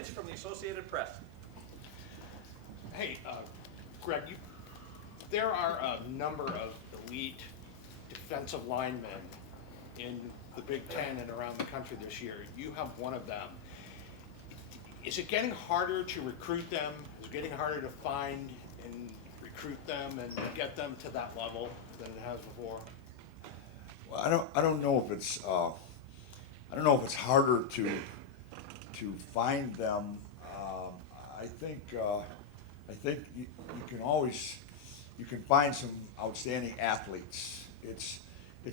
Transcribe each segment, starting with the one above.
Mitch from the Associated Press. Hey, Greg, there are a number of elite defensive linemen in the Big Ten and around the country this year. You have one of them. Is it getting harder to recruit them? Is it getting harder to find and recruit them and get them to that level than it has before? Well, I don't know if it's harder to find them. I think you can find some outstanding athletes. It's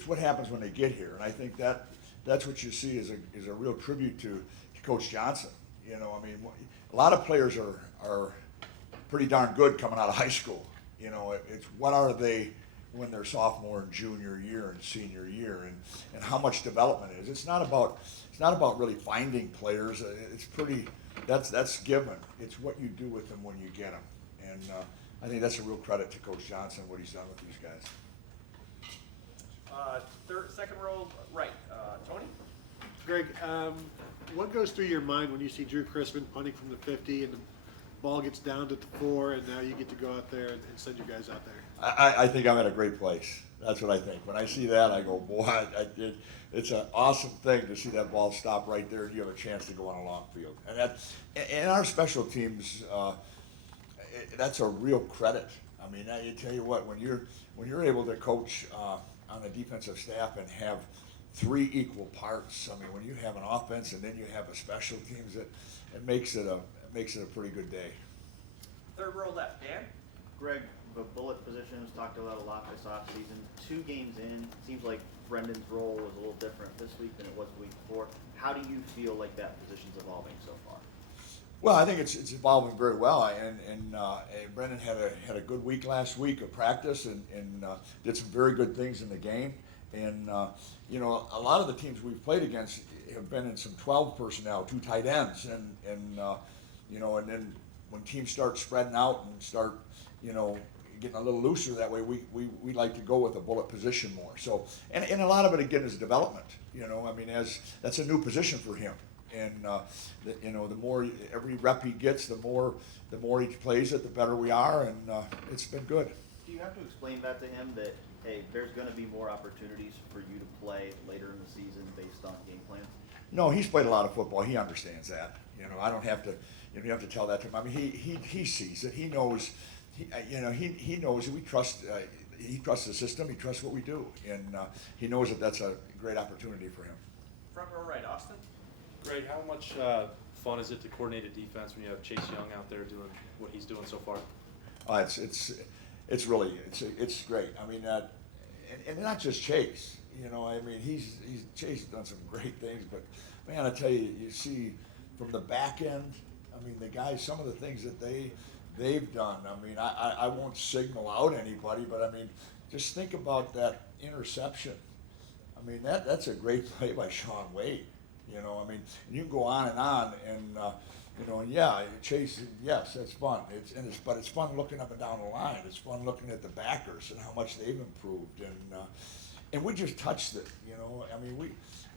what happens when they get here, and I think that's what you see is a real tribute to Coach Johnson. You know, I mean, a lot of players are pretty darn good coming out of high school. You know, it's what are they when they're sophomore and junior year and senior year, and how much development is. It's not about really finding players. That's given. It's what you do with them when you get them, and I think that's a real credit to Coach Johnson, what he's done with these guys. Second row right, Tony. Greg, what goes through your mind when you see Drew Chrisman punting from the 50 and the ball gets down to the 4 and now you get to go out there and send your guys out there? I think I'm at a great place. That's what I think. When I see that, I go, boy, it's an awesome thing to see that ball stop right there and you have a chance to go on a long field. And our special teams, that's a real credit. I mean, I tell you what, when you're able to coach on the defensive staff and have 3 equal parts. I mean, when you have an offense and then you have a special teams, it makes it a pretty good day. Third row left, Dan. Greg, the bullet position was talked about a lot this offseason. 2 games in, it seems like Brendan's role was a little different this week than it was the week before. How do you feel like that position's evolving so far? Well, I think it's evolving very well, and Brendan had a good week last week of practice and did some very good things in the game. And you know, a lot of the teams we've played against have been in some 12 personnel, 2 tight ends, and you know, and then when teams start spreading out and start, you know, getting a little looser that way, we like to go with a bullet position more. So, and a lot of it again is development. You know, I mean, that's a new position for him. And you know, the more every rep he gets, the more he plays it, the better we are, and it's been good. Do you have to explain that to him that, hey, there's going to be more opportunities for you to play later in the season based on game plans? No, he's played a lot of football. He understands that. You know, I don't have to. You have to tell that to him. I mean, he sees it. He knows. He knows. We trust. He trusts the system. He trusts what we do, and he knows that that's a great opportunity for him. Front row right, Austin. Greg, how much fun is it to coordinate a defense when you have Chase Young out there doing what he's doing so far? It's really great. I mean, and not just Chase. You know, I mean, Chase has done some great things, but man, I tell you, you see from the back end. I mean, the guys, some of the things that they've done. I mean, I won't signal out anybody, but I mean, just think about that interception. I mean, that's a great play by Sean Wade. You know, I mean, and you can go on, and you know, and yeah, Chase, yes, that's fun. But it's fun looking up and down the line. It's fun looking at the backers and how much they've improved, and we just touched it. You know, I mean,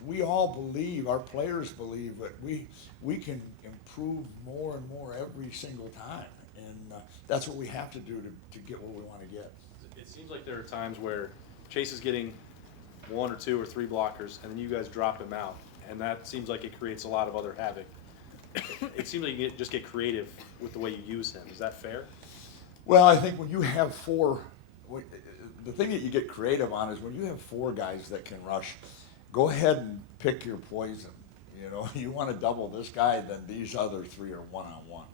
we all believe, our players believe that we can improve more and more every single time, and that's what we have to do to get what we want to get. It seems like there are times where Chase is getting 1 or 2 or 3 blockers, and then you guys drop him out. And that seems like it creates a lot of other havoc. It seems like you just get creative with the way you use him. Is that fair? Well, I think when you have 4, the thing that you get creative on is when you have 4 guys that can rush, go ahead and pick your poison. You know, you want to double this guy, then these other 3 are one-on-one.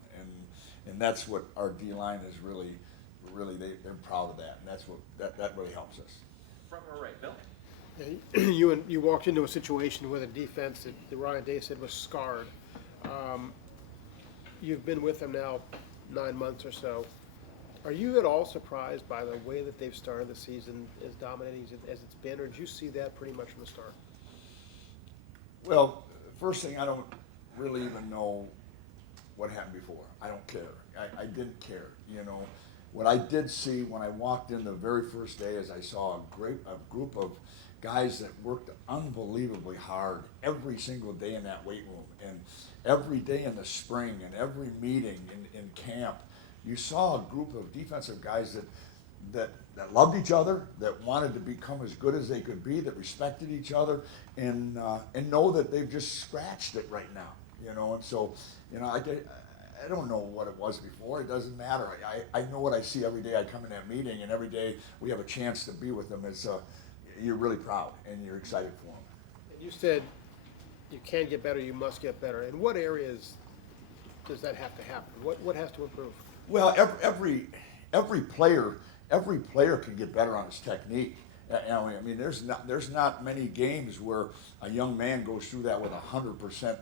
And that's what our D-line is really they're proud of that. And that's what that really helps us. Front row right, Bill. You walked into a situation with a defense that Ryan Day said was scarred. You've been with them now 9 months or so. Are you at all surprised by the way that they've started the season, as dominating as it's been, or did you see that pretty much from the start? Well, first thing, I don't really even know what happened before. I don't care. I didn't care. You know, what I did see when I walked in the very first day is I saw a group of guys that worked unbelievably hard every single day in that weight room, and every day in the spring, and every meeting in camp. You saw a group of defensive guys that loved each other, that wanted to become as good as they could be, that respected each other, and know that they've just scratched it right now, you know. And so, you know, I don't know what it was before. It doesn't matter. I know what I see every day I come in that meeting, and every day we have a chance to be with them. You're really proud, and you're excited for them. And you said you can get better, you must get better. In what areas does that have to happen? What has to improve? Well, every player can get better on his technique. I mean, there's not many games where a young man goes through that with 100%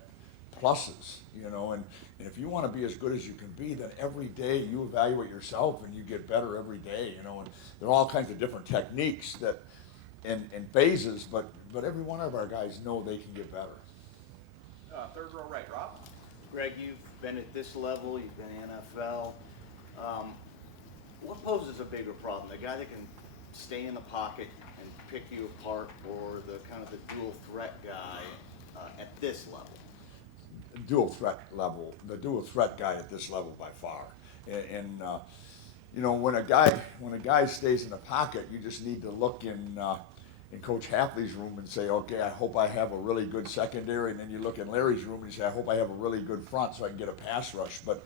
pluses, you know. And if you want to be as good as you can be, then every day you evaluate yourself and you get better every day, you know. And there are all kinds of different techniques that and phases, but every one of our guys know they can get better. Third row right, Rob. Greg, you've been at this level, you've been NFL. What poses a bigger problem? The guy that can stay in the pocket and pick you apart, or the kind of the dual threat guy at this level? The dual threat guy at this level by far. And you know, when a guy stays in the pocket, you just need to look in Coach Hafley's room and say, okay, I hope I have a really good secondary. And then you look in Larry's room and you say, I hope I have a really good front so I can get a pass rush. But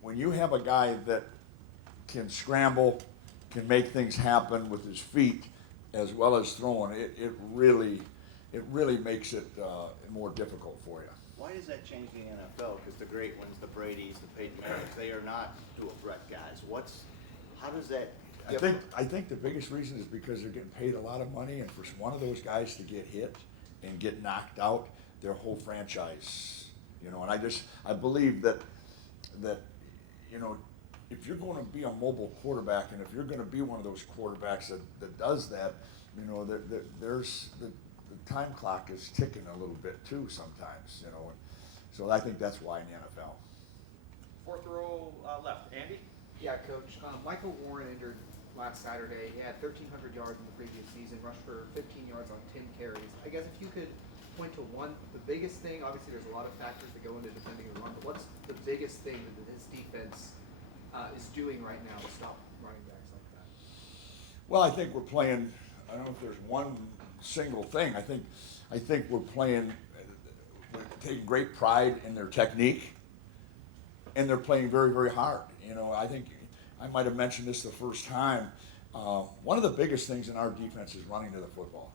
when you have a guy that can scramble, can make things happen with his feet as well as throwing, it really makes it more difficult for you. Why does that change the NFL? Because the great ones, the Bradys, the Peyton Mannings, they are not dual threat guys. How does that? I think the biggest reason is because they're getting paid a lot of money, and for one of those guys to get hit and get knocked out, their whole franchise, you know. And I believe that you know, if you're going to be a mobile quarterback, and if you're going to be one of those quarterbacks that does that, you know, there's the time clock is ticking a little bit too sometimes, you know. So I think that's why in the NFL. Fourth row left, Andy. Yeah, Coach. Michael Warren entered last Saturday. He had 1,300 yards in the previous season, rushed for 15 yards on 10 carries. I guess if you could point to the biggest thing, obviously there's a lot of factors that go into defending the run, but what's the biggest thing that his defense is doing right now to stop running backs like that? Well, I think we're playing, I don't know if there's one single thing. I think we're taking great pride in their technique, and they're playing very, very hard. You know, I think I might have mentioned this the first time. One of the biggest things in our defense is running to the football.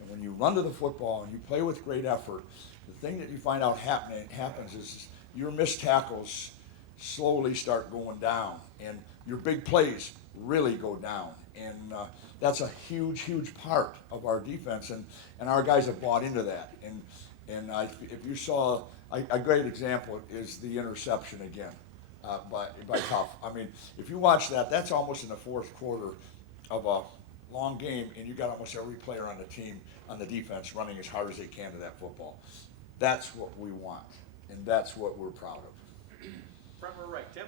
And when you run to the football and you play with great effort, the thing that you find out happens is your missed tackles slowly start going down, and your big plays really go down. And that's a huge, huge part of our defense, and our guys have bought into that. And if you saw, a great example is the interception again by Tuff. I mean, if you watch that, that's almost in the fourth quarter of a long game, and you got almost every player on the team, on the defense, running as hard as they can to that football. That's what we want, and that's what we're proud of. Front row right, Tim.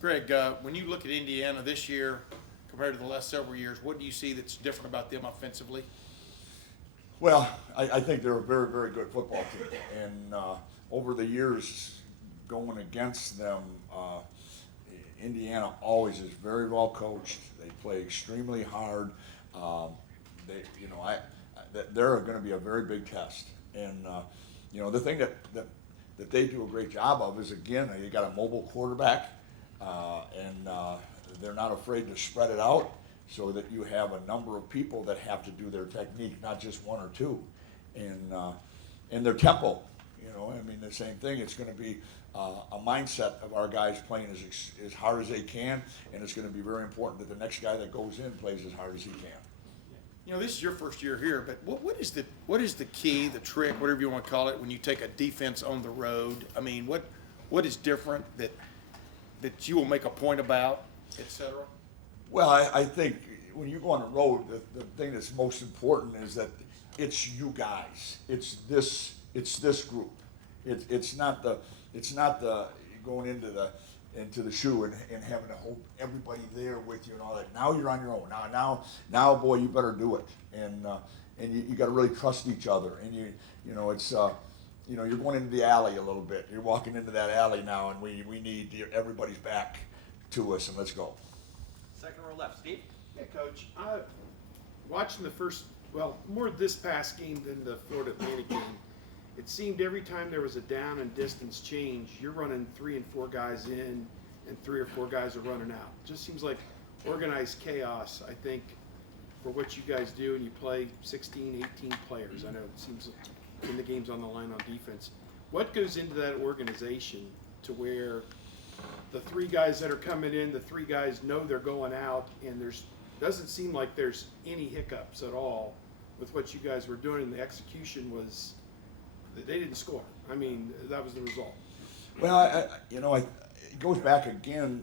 Greg, when you look at Indiana this year compared to the last several years, what do you see that's different about them offensively? Well, I think they're a very, very good football team, and over the years going against them, Indiana always is very well coached. They play extremely hard. They're going to be a very big test, and you know, the thing that they do a great job of is, again, you got a mobile quarterback, and they're not afraid to spread it out so that you have a number of people that have to do their technique, not just one or two, and their tempo. You know, I mean, the same thing. It's going to be a mindset of our guys playing as hard as they can, and it's going to be very important that the next guy that goes in plays as hard as he can. You know, this is your first year here, but what is the key, the trick, whatever you want to call it, when you take a defense on the road? I mean, what is different that you will make a point about, et cetera? Well, I think when you go on the road, the thing that's most important is that it's you guys. It's this group. It's not the going into into the shoe and having to hold everybody there with you and all that. Now you're on your own. Now, boy, you better do it. And you got to really trust each other. And it's you're going into the alley a little bit. You're walking into that alley now, and we need everybody's back to us, and let's go. Second row left, Steve. Yeah, Coach. Watching the first, well, more this past game than the Florida Atlantic game, it seemed every time there was a down and distance change, you're running 3 and 4 guys in, and 3 or 4 guys are running out. It just seems like organized chaos, I think, for what you guys do, and you play 16, 18 players. I know it seems when the game's on the line on defense. What goes into that organization to where the 3 guys that are coming in, the 3 guys know they're going out, and doesn't seem like there's any hiccups at all with what you guys were doing, and the execution was, they didn't score. I mean, that was the result. Well, it goes back again,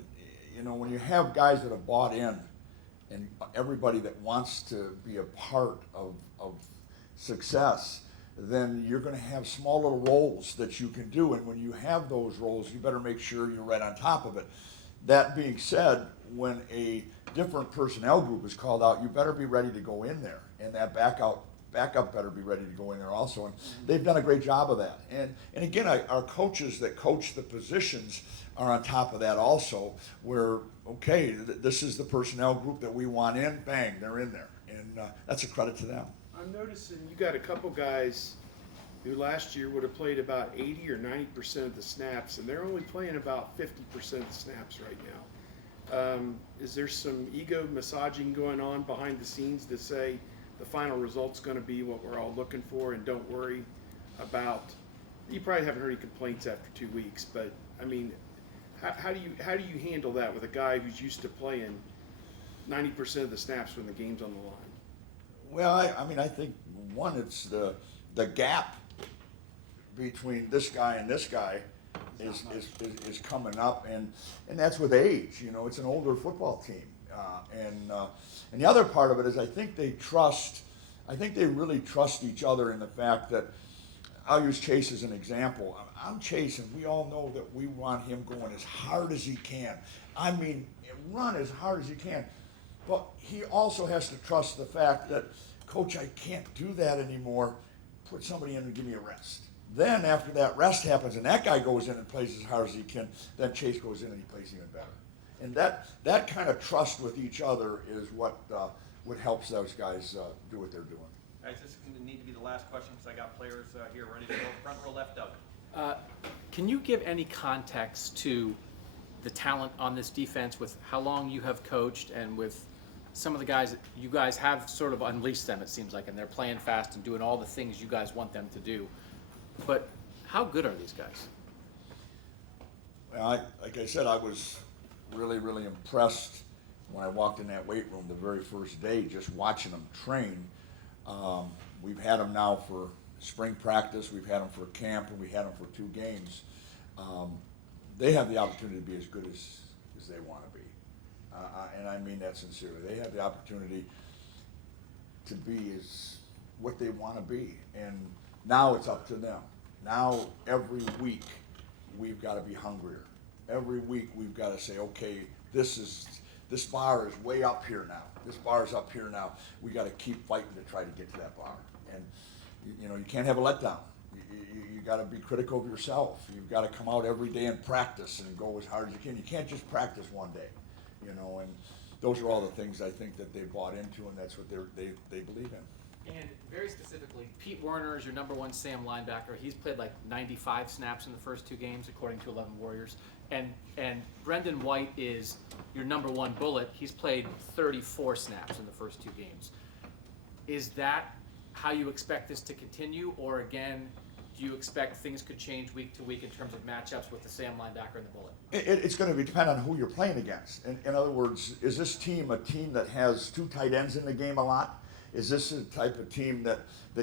when you have guys that have bought in and everybody that wants to be a part of success, then you're going to have small little roles that you can do. And when you have those roles, you better make sure you're right on top of it. That being said, when a different personnel group is called out, you better be ready to go in there. And that backup better be ready to go in there also. And they've done a great job of that. And again, our coaches that coach the positions are on top of that also, where, okay, this is the personnel group that we want in, bang, they're in there. And that's a credit to them. I'm noticing you got a couple guys who last year would have played about 80 or 90% of the snaps, and they're only playing about 50% of the snaps right now. Is there some ego massaging going on behind the scenes to say the final result's going to be what we're all looking for, and don't worry about? You probably haven't heard any complaints after 2 weeks, but I mean, how do you handle that with a guy who's used to playing 90% of the snaps when the game's on the line? Well, I think one, it's the gap between this guy and this guy is coming up, and that's with age. It's an older football team, and the other part of it is I think they really trust each other in the fact that, I'll use Chase as an example. I'm Chase, and we all know that we want him going as hard as he can. I mean, run as hard as he can. But he also has to trust the fact that, Coach, I can't do that anymore. Put somebody in and give me a rest. Then after that rest happens and that guy goes in and plays as hard as he can, then Chase goes in and he plays even better. And that kind of trust with each other is what helps those guys do what they're doing. Guys, this is going to need to be the last question because I got players here ready to go. Front row left, Doug. Can you give any context to the talent on this defense with how long you have coached and with some of the guys that you guys have sort of unleashed them, it seems like, and they're playing fast and doing all the things you guys want them to do. But how good are these guys? Well, like I said, I was really, really impressed when I walked in that weight room the very first day, just watching them train. We've had them now for spring practice, we've had them for camp, and we had them for 2 games. They have the opportunity to be as good as they want to be. And I mean that sincerely. They have the opportunity to be as what they want to be. And now it's up to them. Now every week we've got to be hungrier. Every week we've got to say, okay, this bar is way up here now. This bar is up here now. We got to keep fighting to try to get to that bar. And you can't have a letdown. You got to be critical of yourself. You've got to come out every day and practice and go as hard as you can. You can't just practice one day, and those are all the things I think that they bought into, and that's what they believe in. And very specifically, Pete Werner is your number 1 Sam linebacker. He's played like 95 snaps in the first 2 games, according to 11 Warriors. And Brendan White is your number 1 bullet. He's played 34 snaps in the first 2 games. Is that how you expect this to continue, or again, do you expect things could change week to week in terms of matchups with the Sam linebacker and the bullet? It's going to depend on who you're playing against. In other words, is this team a team that has 2 tight ends in the game a lot? Is this a type of team that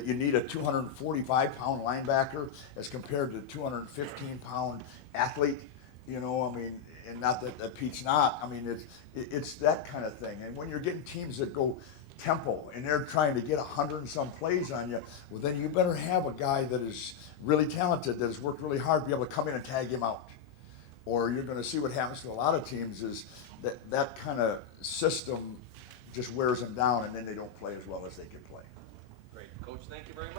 you need a 245-pound linebacker as compared to a 215-pound athlete? And not that Pete's not. I mean, it's that kind of thing. And when you're getting teams that go tempo and they're trying to get 100 and some plays on you, well, then you better have a guy that is really talented, that has worked really hard to be able to come in and tag him out. or you're going to see what happens to a lot of teams is that kind of system just wears them down, and then they don't play as well as they could play. Great. Coach, thank you very much.